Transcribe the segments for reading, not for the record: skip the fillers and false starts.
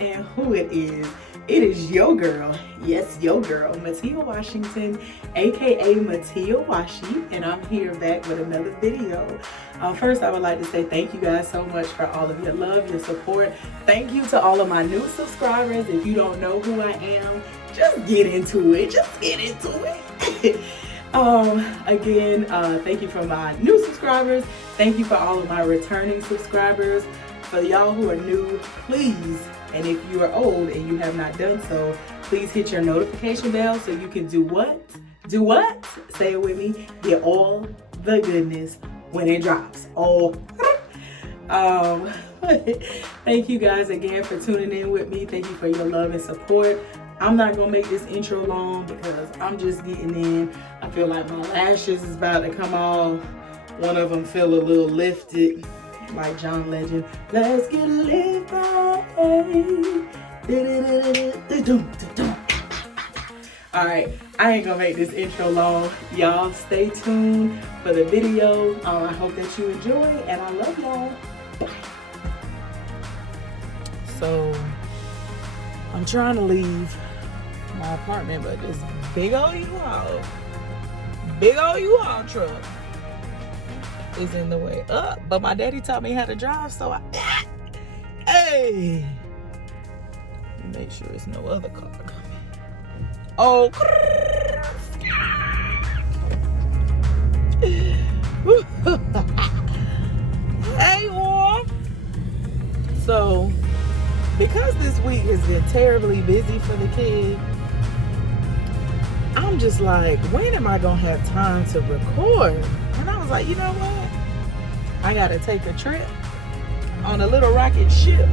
and who it is. It is your girl, yes, your girl, Matia Washington, aka Matia Washi, and I'm here back with another video. First, I would like to say thank you guys so much for all of your love, your support. Thank you to all of my new subscribers. If you don't know who I am, just get into it. Just get into it. Again, thank you for my new subscribers. Thank you for all of my returning subscribers. For y'all who are new, please, and if you are old and you have not done so, please hit your notification bell so you can do what? Do what? Say it with me. Get all the goodness when it drops. Oh. Thank you guys again for tuning in with me. Thank you for your love and support. I'm not gonna make this intro long because I'm just getting in. I feel like my lashes is about to come off. One of them feel a little lifted, like John Legend. Let's get lifted. All right, I ain't gonna make this intro long. Y'all stay tuned for the video. I hope that you enjoy, and I love y'all. Bye. So, I'm trying to leave my apartment, but this big old U-Haul truck is in the way up. But my daddy taught me how to drive, so hey, make sure there's no other car coming. Oh, hey, War. So, because this week has been terribly busy for the kid, I'm just like, when am I gonna have time to record? And I was like, you know what? I gotta take a trip on a little rocket ship,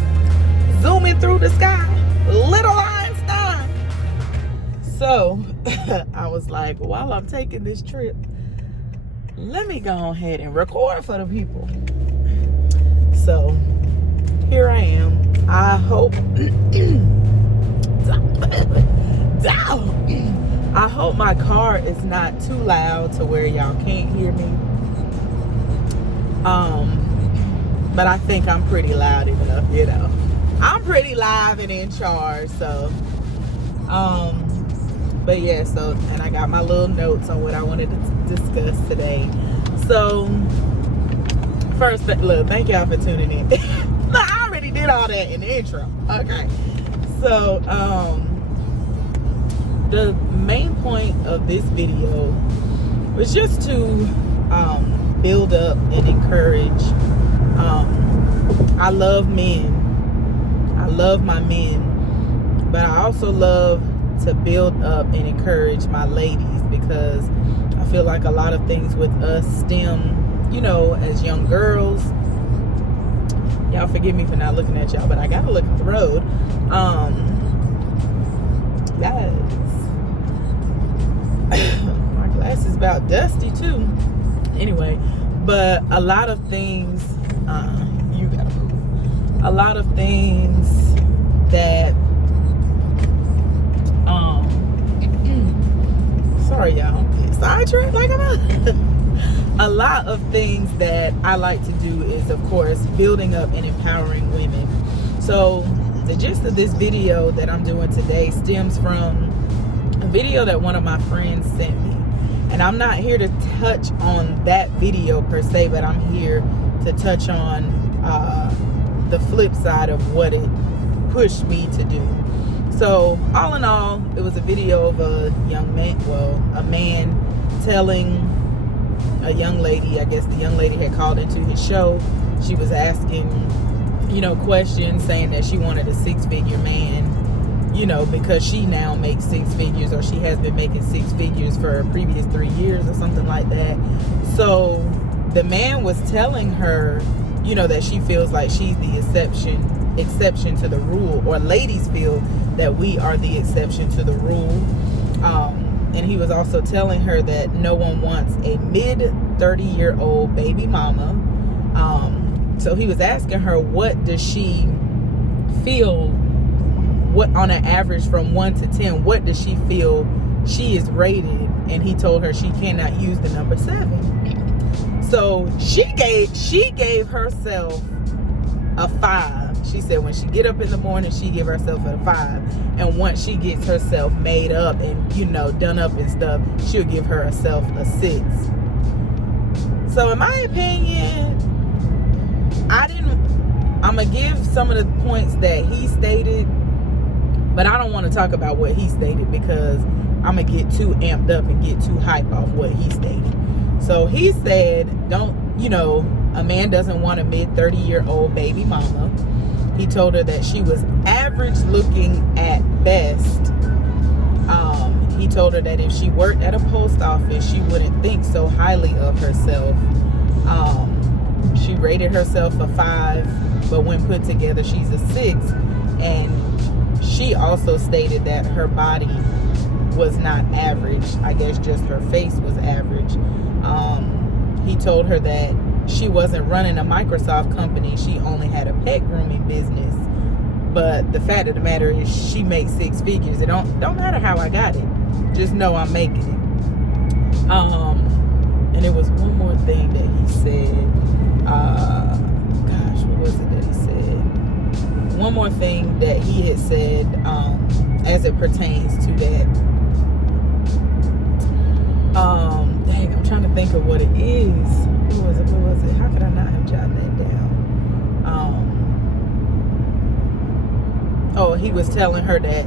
zooming through the sky, little Einstein. So I was like, while I'm taking this trip, let me go ahead and record for the people. So here I am. I hope I hope my car is not too loud to where y'all can't hear me. But I think I'm pretty loud enough, you know. I'm pretty live and in charge, so but yeah, so, and I got my little notes on what I wanted to discuss today. So first, look, thank y'all for tuning in. Look, I already did all that in the intro. Okay. So the main point of this video was just to build up and encourage. I love men. I love my men, but I also love to build up and encourage my ladies, because I feel like a lot of things with us stem, you know, as young girls. Y'all forgive me for not looking at y'all, but I gotta look at the road. Yes. My glass is about dusty too. Anyway, but a lot of things, you gotta move. A lot of things that, sorry y'all, sidetracked like I'm a lot of things that I like to do is, of course, building up and empowering women. So the gist of this video that I'm doing today stems from a video that one of my friends sent me. And I'm not here to touch on that video per se, but I'm here to touch on the flip side of what it pushed me to do. So all in all, it was a video of a young man, well, a man telling a young lady, I guess the young lady had called into his show. She was asking, you know, questions, saying that she wanted a six-figure man, you know, because she now makes six figures, or she has been making six figures for the previous 3 years or something like that. So the man was telling her, you know, that she feels like she's the exception to the rule, or ladies feel that we are the exception to the rule. And he was also telling her that no one wants a mid-30-year-old baby mama. So he was asking her, what does she feel, what on an average from 1 to 10, what does she feel she is rated? And he told her she cannot use the number 7. So she gave herself a 5. She said when she get up in the morning, she give herself a 5. And once she gets herself made up and, you know, done up and stuff, she'll give herself a 6. So in my opinion, I'm going to give some of the points that he stated, but I don't want to talk about what he stated because I'm going to get too amped up and get too hype off what he stated. So he said, a man doesn't want a mid-30-year-old baby mama. He told her that she was average looking at best. He told her that if she worked at a post office, she wouldn't think so highly of herself. She rated herself a 5, but when put together, she's a 6. And she also stated that her body was not average. I guess just her face was average. He told her that she wasn't running a Microsoft company. She only had a pet grooming business. But the fact of the matter is she makes 6 figures. It don't matter how I got it. Just know I'm making it. And it was one more thing that he said. What was it that he said? One more thing that he had said as it pertains to that. Dang, I'm trying to think of what it is. What was it? How could I not have jotted that down? He was telling her that,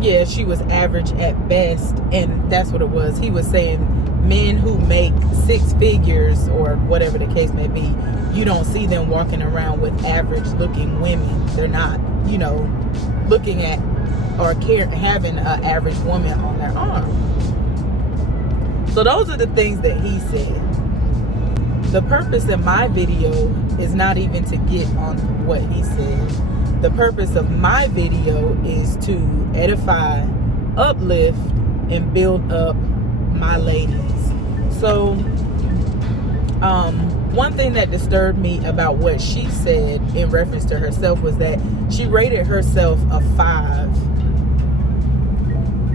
yeah, she was average at best, and that's what it was. He was saying men who make 6 figures or whatever the case may be, you don't see them walking around with average looking women. They're not, looking at or having an average woman on their arm. So those are the things that he said. The purpose of my video is not even to get on what he said. The purpose of my video is to edify, uplift, and build up my ladies. So, one thing that disturbed me about what she said in reference to herself was that she rated herself a 5.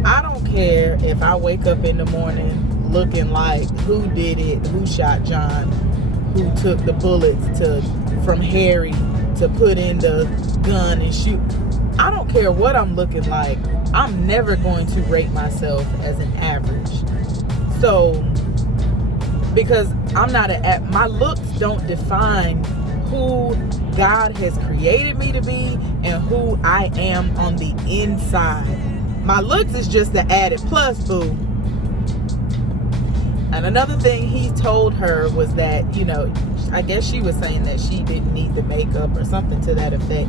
I don't care if I wake up in the morning looking like who did it, who shot John, who took the bullets from Harry to put in the gun and shoot. I don't care what I'm looking like. I'm never going to rate myself as an average. So, because I'm not my looks don't define who God has created me to be and who I am on the inside. My looks is just the added plus, boo. And another thing he told her was that, I guess she was saying that she didn't need the makeup or something to that effect,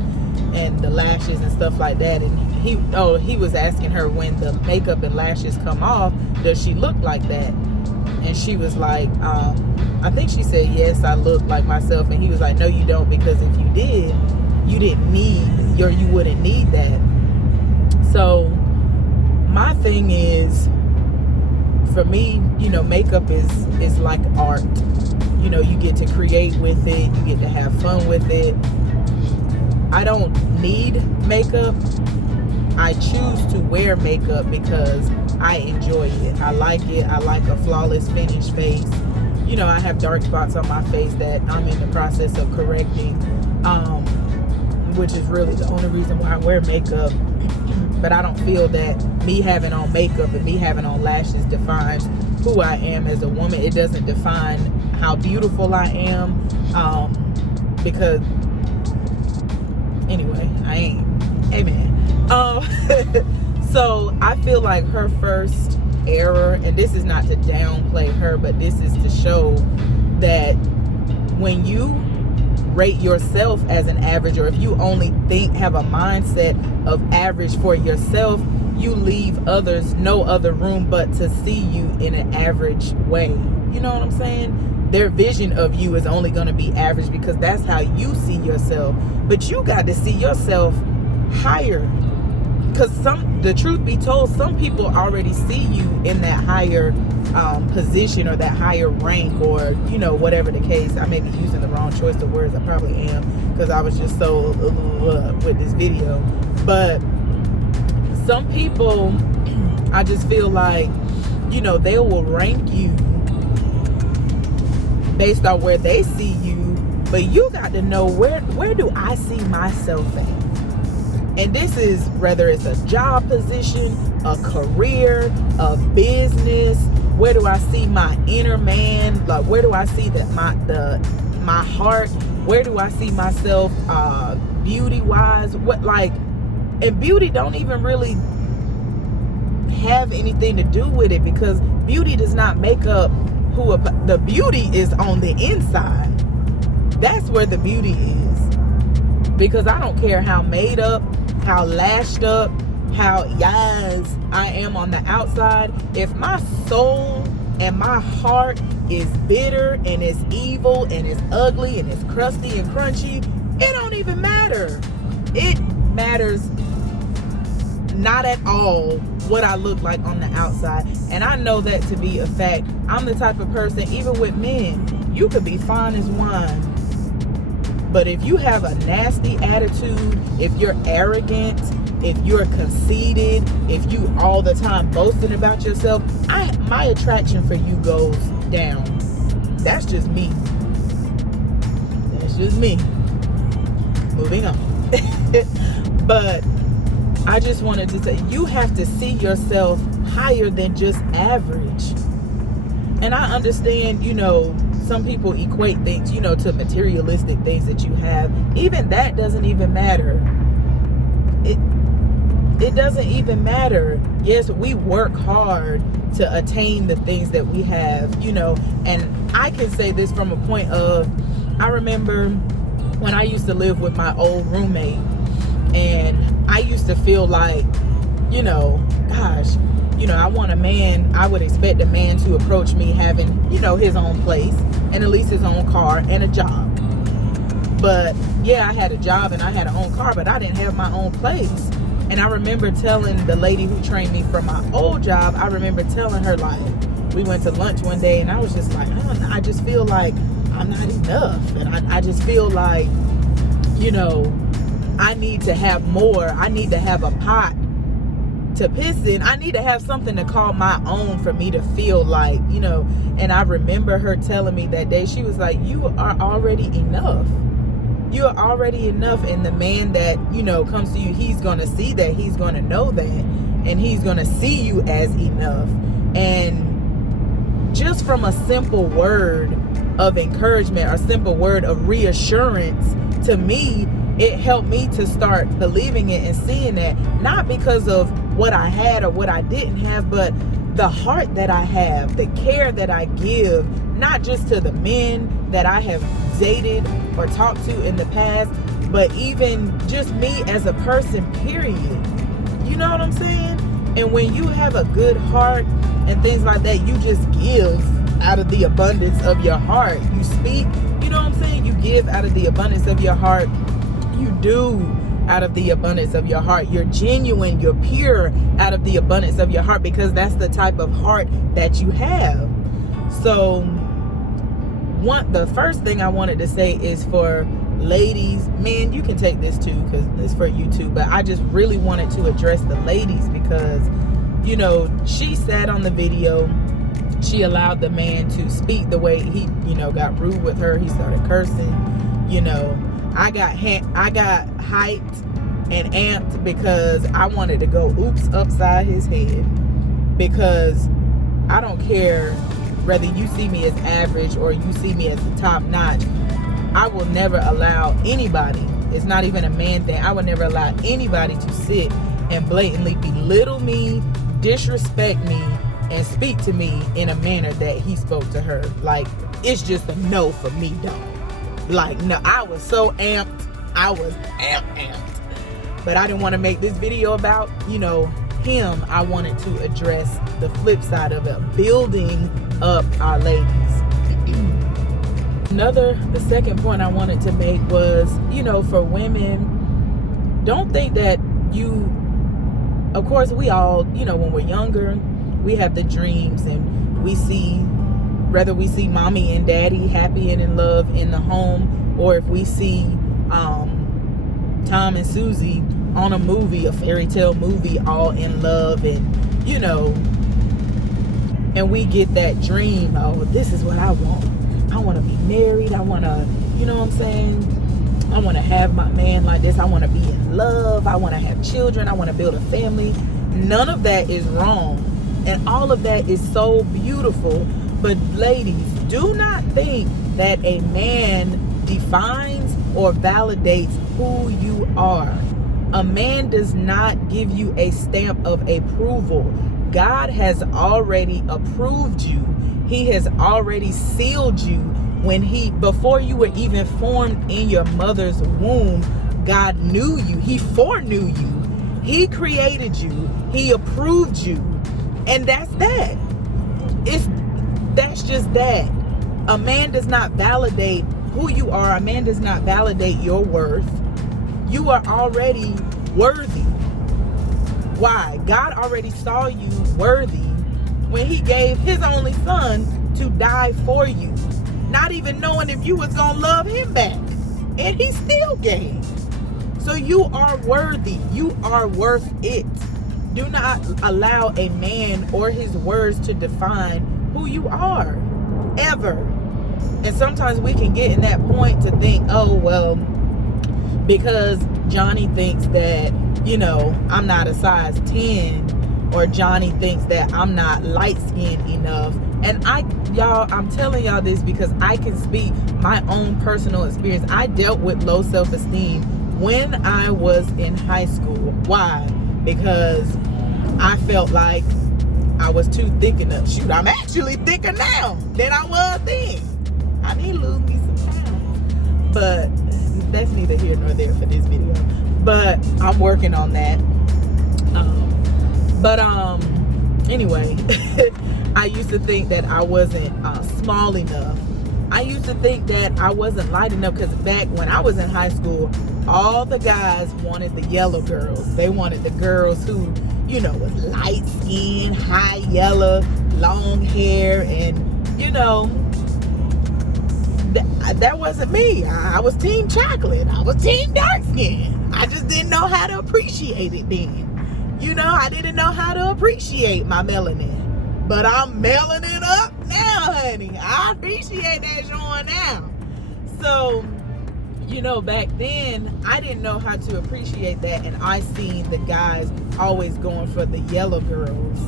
and the lashes and stuff like that. And he was asking her, when the makeup and lashes come off, does she look like that? And she was like, I think she said, yes, I look like myself. And he was like, no, you don't, because if you did, you wouldn't need that. So my thing is, for me, makeup is like art. You get to create with it. You get to have fun with it. I don't need makeup. I choose to wear makeup because I enjoy it. I like it. I like a flawless finished face. I have dark spots on my face that I'm in the process of correcting, which is really the only reason why I wear makeup. But I don't feel that me having on makeup and me having on lashes defines who I am as a woman. It doesn't define how beautiful I am, because anyway, I ain't. Amen. So I feel like her first error, and this is not to downplay her, but this is to show that when you rate yourself as an average, or if you only have a mindset of average for yourself, you leave others no other room but to see you in an average way. You know what I'm saying? Their vision of you is only going to be average because that's how you see yourself. But you got to see yourself higher, because the truth be told, some people already see you in that higher position or that higher rank, or whatever the case. I may be using the wrong choice of words. I probably am, because I was just so with this video. But some people, I just feel like they will rank you based on where they see you But you got to know, where do I see myself at? And this is whether it's a job position, a career, a business. Where do I see my inner man? Like, where do I see my heart? Where do I see myself beauty wise? And beauty don't even really have anything to do with it, because beauty does not make up the beauty is on the inside. That's where the beauty is. Because I don't care how made up, how lashed up, how yes I am on the outside. If my soul and my heart is bitter and it's evil and it's ugly and it's crusty and crunchy, it don't even matter. It matters not at all what I look like on the outside. And I know that to be a fact. I'm the type of person, even with men, you could be fine as wine, but if you have a nasty attitude, if you're arrogant, if you're conceited, if you all the time boasting about yourself, my attraction for you goes down. That's just me. That's just me. Moving on. But I just wanted to say, you have to see yourself higher than just average. And I understand, some people equate things, to materialistic things that you have. Even that doesn't even matter. It doesn't even matter. Yes, we work hard to attain the things that we have, and I can say this from a point of, I remember when I used to live with my old roommate, and I used to feel like, gosh, I want a man. I would expect a man to approach me having, his own place and at least his own car and a job. But yeah, I had a job and I had an own car, but I didn't have my own place. And I remember telling the lady who trained me for my old job, I remember telling her, like, we went to lunch one day and I was just like, I just feel like I'm not enough. And I just feel like, I need to have more. I need to have a pot to piss in. I need to have something to call my own for me to feel like, and I remember her telling me that day, she was like, you are already enough. You are already enough. And the man that, comes to you, he's going to see that. He's going to know that. And he's going to see you as enough. And just from a simple word of encouragement or simple word of reassurance, to me, it helped me to start believing it and seeing that, not because of what I had or what I didn't have, but the heart that I have, the care that I give, not just to the men that I have dated or talked to in the past, but even just me as a person, period. You know what I'm saying? And when you have a good heart and things like that, you just give out of the abundance of your heart. You speak, you know what I'm saying? You give out of the abundance of your heart. You do out of the abundance of your heart. You're genuine, you're pure out of the abundance of your heart, because that's the type of heart that you have. So the first thing I wanted to say is for ladies, men, you can take this too because it's for you too, but I just really wanted to address the ladies because, she said on the video, she allowed the man to speak the way he, got rude with her. He started cursing, I got hyped and amped because I wanted to go oops upside his head, because I don't care whether you see me as average or you see me as the top notch. I will never allow anybody, it's not even a man thing, I would never allow anybody to sit and blatantly belittle me, disrespect me, and speak to me in a manner that he spoke to her. Like, it's just a no for me, dog. Like, no, I was so amped. I was amped. But I didn't want to make this video about, him. I wanted to address the flip side of it, building up our ladies. The second point I wanted to make was, for women, don't think that of course, we all, when we're younger, we have the dreams and we see, whether we see mommy and daddy happy and in love in the home, or if we see Tom and Susie on a movie, a fairy tale movie, all in love, and and we get that dream, oh, this is what I want. I want to be married. I want to You know what I'm saying? I want to have my man like this. I want to be in love. I want to have children. I want to build a family. None of that is wrong. And all of that is so beautiful. But ladies, do not think that a man defines or validates who you are. A man does not give you a stamp of approval. God has already approved you. He has already sealed you before you were even formed in your mother's womb. God knew you. He foreknew you. He created you. He approved you. And that's that. That's just that. A man does not validate who you are. A man does not validate your worth. You are already worthy. Why? God already saw you worthy when he gave his only son to die for you, not even knowing if you was gonna love him back, and he still gave. So you are worthy. You are worth it. Do not allow a man or his words to define who you are, ever. And sometimes we can get in that point to think, oh, well, because Johnny thinks that, I'm not a size 10, or Johnny thinks that I'm not light-skinned enough. And I'm telling y'all this because I can speak my own personal experience. I dealt with low self-esteem when I was in high school. Why? Because I felt like I was too thick enough. Shoot, I'm actually thicker now than I was then. I need to lose me some pounds. But that's neither here nor there for this video. But I'm working on that. Anyway, I used to think that I wasn't small enough. I used to think that I wasn't light enough because back when I was in high school, all the guys wanted the yellow girls. They wanted the girls who, was light skin, high yellow, long hair, and, that wasn't me. I was team chocolate. I was team dark skin. I just didn't know how to appreciate it then. I didn't know how to appreciate my melanin. But I'm melanin up now, honey. I appreciate that showing now. So, back then, I didn't know how to appreciate that. And I seen the guys always going for the yellow girls.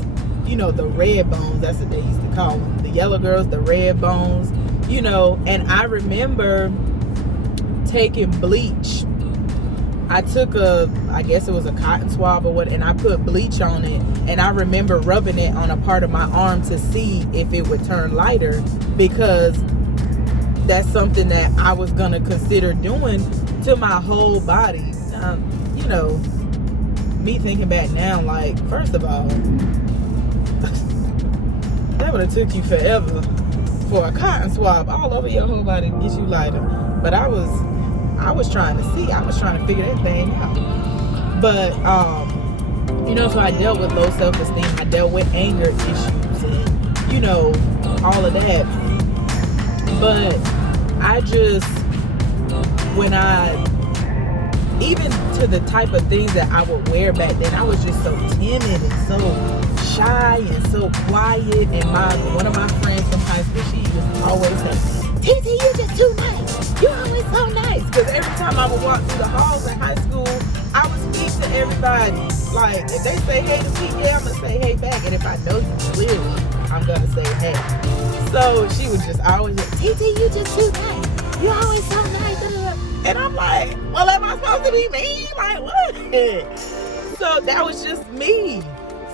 The red bones. That's what they used to call them. The yellow girls, the red bones. And I remember taking bleach. I took I guess it was a cotton swab or what, and I put bleach on it, and I remember rubbing it on a part of my arm to see if it would turn lighter, because that's something that I was gonna consider doing to my whole body. Me thinking back now, like, first of all, that would have took you forever for a cotton swab all over your whole body to get you lighter. But I was trying to see. I was trying to figure that thing out. But, so I dealt with low self-esteem. I dealt with anger issues and, all of that. But even to the type of things that I would wear back then, I was just so timid and so shy and so quiet. And one of my friends from high school, she was always saying, TT, you're just too nice. You're always so nice. Because every time I would walk through the halls in high school, I would speak to everybody. Like, if they say hey to me, I'm going to say hey back. And if I know you clearly, I'm going to say hey. So she was just always like, TT, you're just too nice. You're always so nice. And I'm like, well, am I supposed to be mean? Like, what? So that was just me.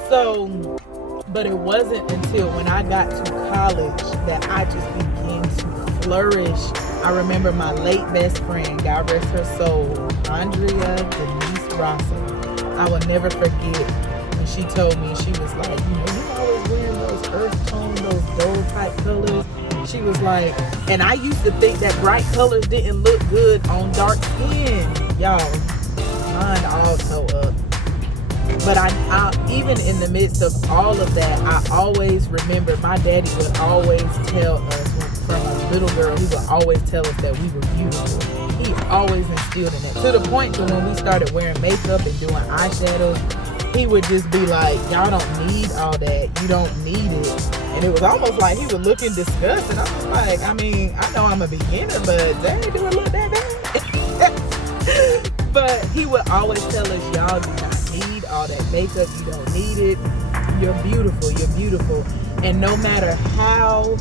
So, but it wasn't until when I got to college that I just began to flourish. I remember my late best friend, God rest her soul, Andrea Denise Rosso. I will never forget when she told me, she was like, you always wearing those earth tone, those dull type colors. She was like, and I used to think that bright colors didn't look good on dark skin. Y'all, mine all toe up. But I even in the midst of all of that, I always remember my daddy would always tell us, from a little girl, he would always tell us that we were beautiful. He always instilled in that. To the point that when we started wearing makeup and doing eyeshadows, he would just be like, y'all don't need all that. You don't need it. And it was almost like he was looking disgusted. I was like, I mean, I know I'm a beginner, but dang, do it look that bad? But he would always tell us, y'all do not need all that makeup. You don't need it. You're beautiful. You're beautiful. And no matter how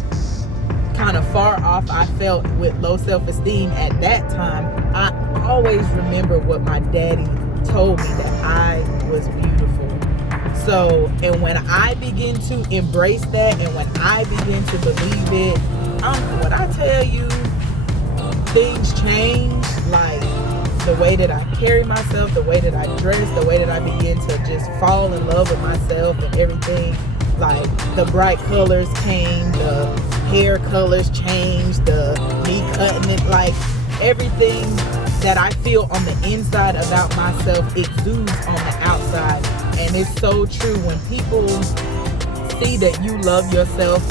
kind of far off I felt with low self-esteem at that time, I always remember what my daddy told me, that I was beautiful. So, and when I begin to embrace that, and when I begin to believe it, when I tell you things change, like the way that I carry myself, the way that I dress, the way that I begin to just fall in love with myself and everything. Like the bright colors came, the hair colors changed, the me cutting it, like everything that I feel on the inside about myself exudes on the outside. And it's so true. When people see that you love yourself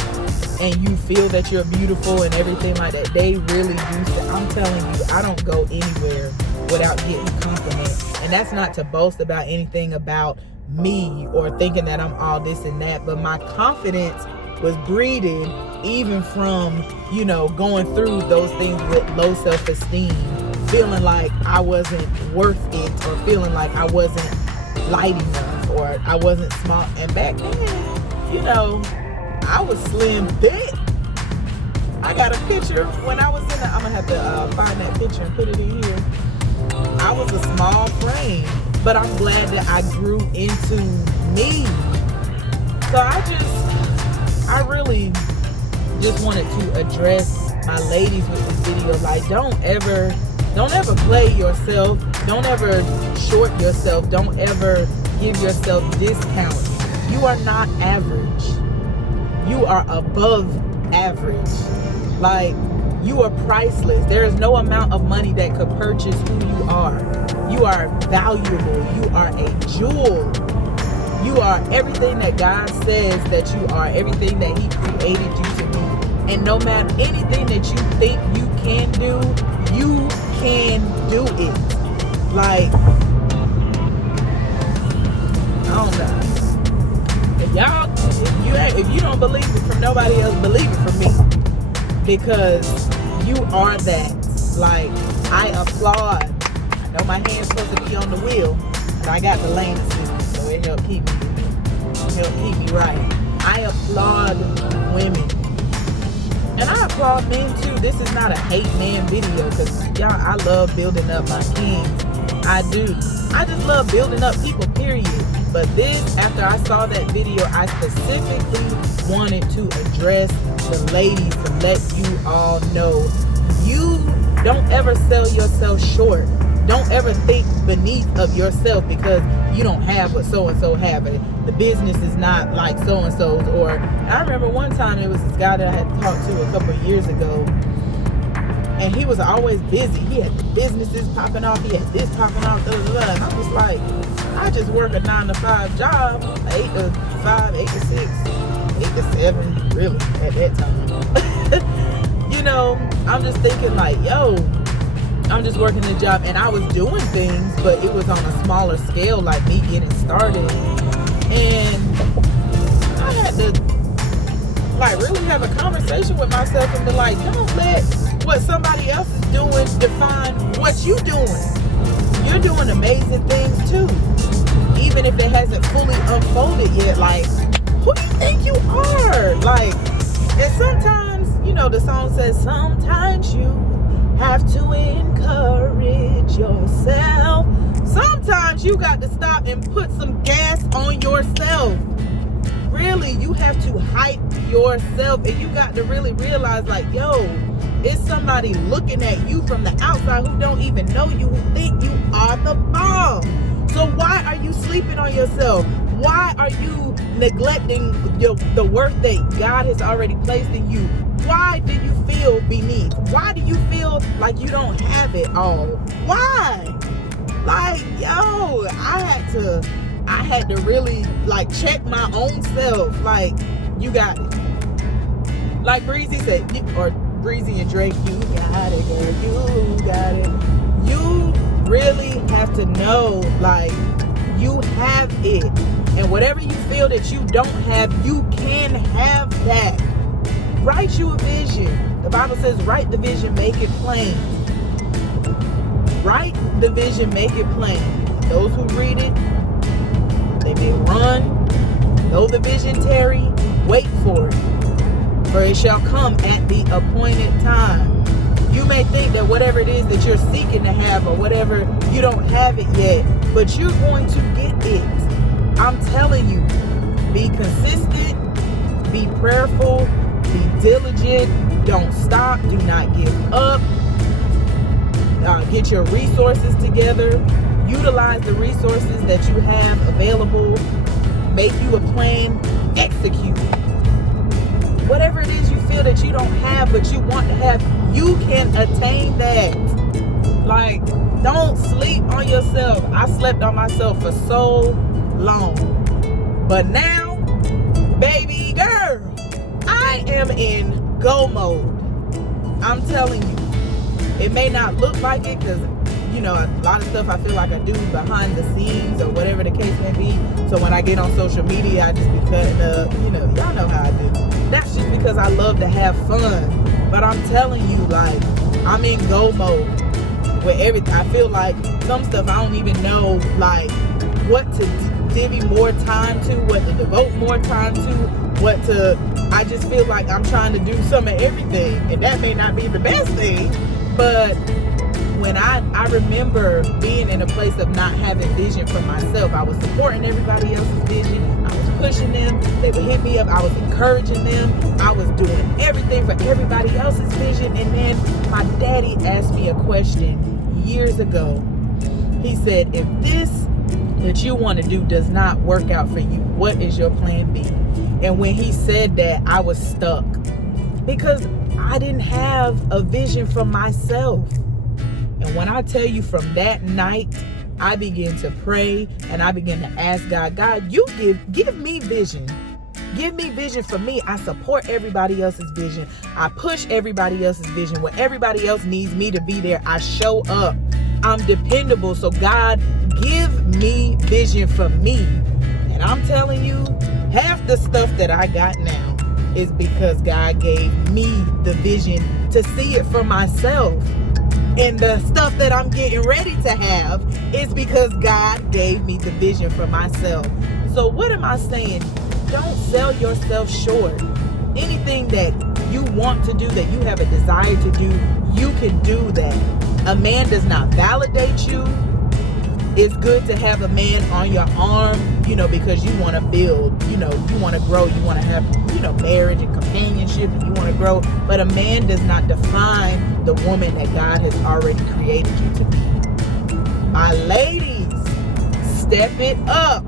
and you feel that you're beautiful and everything like that, they really do. I'm telling you, I don't go anywhere without getting a compliment. And that's not to boast about anything about me or thinking that I'm all this and that, but my confidence was breeded even from, you know, going through those things with low self-esteem, feeling like I wasn't worth it, or feeling like I wasn't light enough, or I wasn't small. And back then, you know, I was slim thick. I got a picture when I was in the, I'm gonna have to find that picture and put it in here. I was a small frame, but I'm glad that I grew into me. So I really just wanted to address my ladies with this video. Like, don't ever play yourself. Don't ever short yourself. Don't ever give yourself discounts. You are not average. You are above average. Like, you are priceless. There is no amount of money that could purchase who you are. You are valuable. You are a jewel. You are everything that God says that you are, everything that He created you to be. And no matter anything that you think you can do, you can do it. Like, I don't know. If you don't believe it from nobody else, believe it from me. Because you are that. Like, I applaud. I know my hand's supposed to be on the wheel, but I got the lane assistant, so it helped keep me right. I applaud women. And I applaud men too. This is not a hate man video, because y'all, I love building up my kings. I do. I just love building up people, period. But this, after I saw that video, I specifically wanted to address the ladies to let you all know, you don't ever sell yourself short. Don't ever think beneath of yourself because you don't have what so-and-so have. The business is not like so-and-so's. Or I remember one time it was this guy that I had talked to a couple of years ago, and he was always busy. He had businesses popping off. He had this popping off. Blah, blah, blah. And I was like, I just work a 9-to-5 job, 8 to 5, 8 to 6, 8 to 7, really, at that time. You know, I'm just thinking like, yo, I'm just working the job, and I was doing things, but it was on a smaller scale, like me getting started. And I had to like really have a conversation with myself and be like, don't let what somebody else is doing define what you're doing. You're doing amazing things too, even if it hasn't fully unfolded yet. Like, who do you think you are? Like, and sometimes, you know, the song says, sometimes you have to encourage yourself. Sometimes you got to stop and put some gas on yourself. Really, you have to hype yourself, and you got to really realize, like, yo, it's somebody looking at you from the outside who don't even know you, who think you are the bomb. So why are you sleeping on yourself? Why are you neglecting the worth that God has already placed in you? Why do you feel beneath? Why do you feel like you don't have it all? Why? Like, yo, I had to really like check my own self. Like, you got it. Like Breezy said, or Breezy and Drake, you got it, girl, you got it. You really have to know, like, You have it. And whatever you feel that you don't have, you can have that. Write you a vision. The Bible says, write the vision, make it plain. Write the vision, make it plain. Those who read it, they may run. Though the vision tarry, wait for it. For it shall come at the appointed time. You may think that whatever it is that you're seeking to have or whatever, you don't have it yet, but you're going to get it. I'm telling you, be consistent, be prayerful, be diligent, don't stop, do not give up. Get your resources together, utilize the resources that you have available, make you a plan, execute. Whatever it is you feel that you don't have but you want to have, you can attain that. Like, don't sleep on yourself. I slept on myself for so long. But now, baby girl, I am in go mode. I'm telling you. It may not look like it because, you know, a lot of stuff I feel like I do behind the scenes or whatever the case may be. So when I get on social media, I just be cutting up. You know, y'all know how I do. That's just because I love to have fun. But I'm telling you, like, I'm in go mode with everything. I feel like some stuff I don't even know, like, what to divvy more time to, what to devote more time to, I just feel like I'm trying to do some of everything. And that may not be the best thing. But when I remember being in a place of not having vision for myself, I was supporting everybody else's vision. I was pushing them. They would hit me up. I was encouraging them. I was doing everything for everybody else's vision. And then my daddy asked me a question years ago. He said, if this that you want to do does not work out for you, what is your plan B? And when he said that, I was stuck because I didn't have a vision for myself. And when I tell you, from that night, I began to pray and I began to ask God, you give me vision. Give me vision for me. I support everybody else's vision. I push everybody else's vision. When everybody else needs me to be there, I show up. I'm dependable. So God, give me vision for me. And I'm telling you, half the stuff that I got now is because God gave me the vision to see it for myself. And the stuff that I'm getting ready to have is because God gave me the vision for myself. So what am I saying? Don't sell yourself short. Anything that you want to do, that you have a desire to do, you can do that. A man does not validate you. It's good to have a man on your arm, you know, because you want to build, you know, you want to grow, you want to have, you know, marriage and companionship, and you want to grow. But a man does not define the woman that God has already created you to be. My ladies, step it up.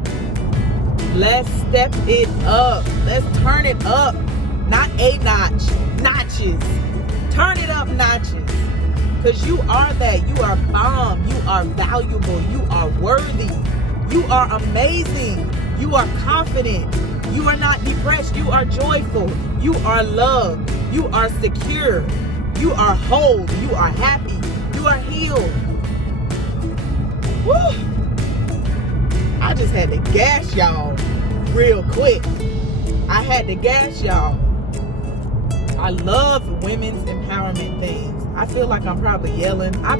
Let's step it up. Let's turn it up. Not a notch, notches. Turn it up notches. Because you are that. You are bomb. You are valuable. You are worthy. You are amazing. You are confident. You are not depressed. You are joyful. You are loved. You are secure. You are whole. You are happy. You are healed. Woo! I just had to gas y'all real quick. I had to gas y'all. I love women's empowerment things. I feel like I'm probably yelling. I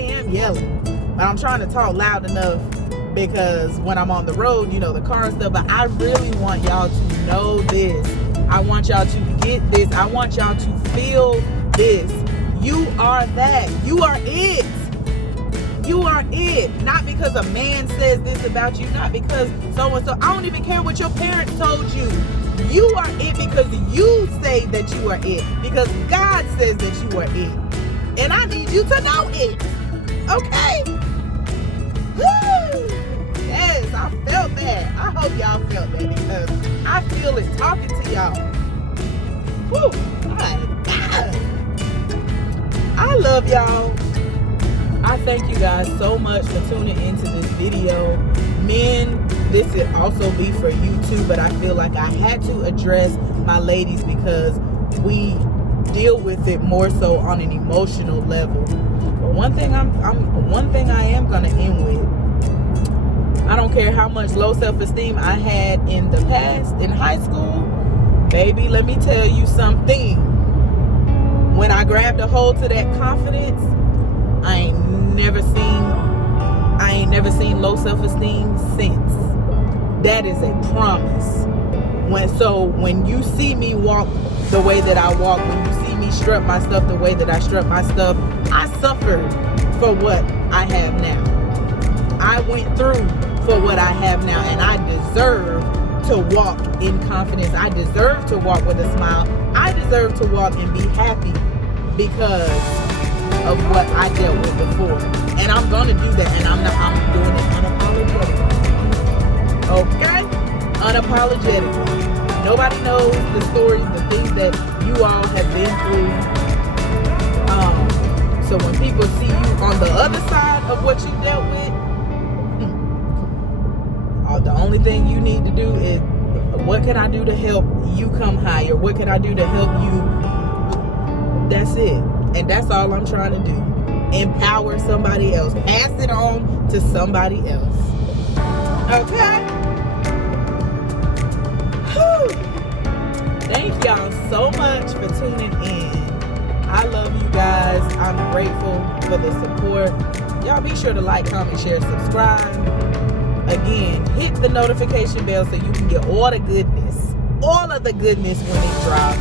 am yelling, but I'm trying to talk loud enough because when I'm on the road, you know, the car and stuff, but I really want y'all to know this. I want y'all to get this. I want y'all to feel this. You are that. You are it. You are it. Not because a man says this about you, not because so-and-so. I don't even care what your parents told you. You are it because you say that you are it. Because God says that you are it. And I need you to know it. Okay? Woo! Yes, I felt that. I hope y'all felt that because I feel it talking to y'all. Woo! I love y'all. I thank you guys so much for tuning into this video. Men, this could also be for you too, but I feel like I had to address my ladies because we deal with it more so on an emotional level. But one thing I am gonna end with, I don't care how much low self-esteem I had in the past, in high school. Baby, let me tell you something. When I grabbed a hold to that confidence, I ain't never seen low self-esteem since. That is a promise. When you see me walk the way that I walk, when you see me strut my stuff the way that I strut my stuff, I suffered for what I have now. I went through for what I have now, and I deserve to walk in confidence. I deserve to walk with a smile. I deserve to walk and be happy because of what I dealt with before. And I'm gonna do that, and I'm doing it unapologetically. Okay? Unapologetically. Nobody knows the stories, the things that you all have been through. So when people see you on the other side of what you dealt with, the only thing you need to do is, what can I do to help you come higher? What can I do to help you? That's it. And that's all I'm trying to do. Empower somebody else. Pass it on to somebody else. Okay? Whew. Thank y'all so much for tuning in. I love you guys. I'm grateful for the support. Y'all be sure to like, comment, share, subscribe. Again, hit the notification bell so you can get all of the goodness when it drops.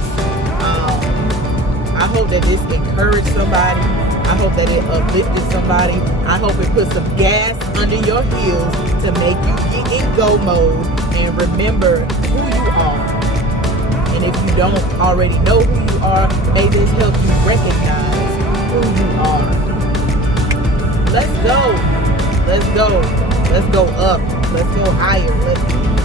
I hope that this encouraged somebody. I hope that it uplifted somebody. I hope it put some gas under your heels to make you get in go mode and remember who you are. And if you don't already know who you are, may this help you recognize who you are. Let's go. Let's go. Let's go up. Let's go higher.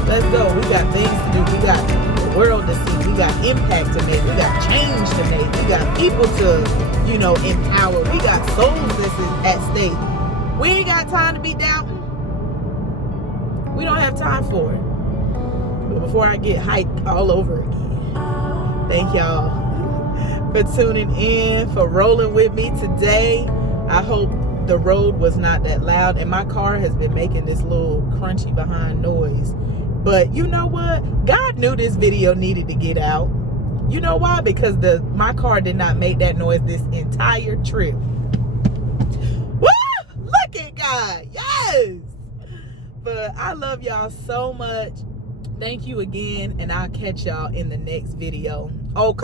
Let's go. We got things to do. We got the world to see. We got impact to make. We got change to make. We got people to, empower. We got souls that's at stake. We ain't got time to be doubting. We don't have time for it. But before I get hyped all over again, thank y'all for tuning in, for rolling with me today. I hope the road was not that loud, and my car has been making this little crunchy behind noise. But you know what? God knew this video needed to get out. You know why? Because my car did not make that noise this entire trip. Woo! Look at God. Yes! But I love y'all so much. Thank you again, and I'll catch y'all in the next video. Oh,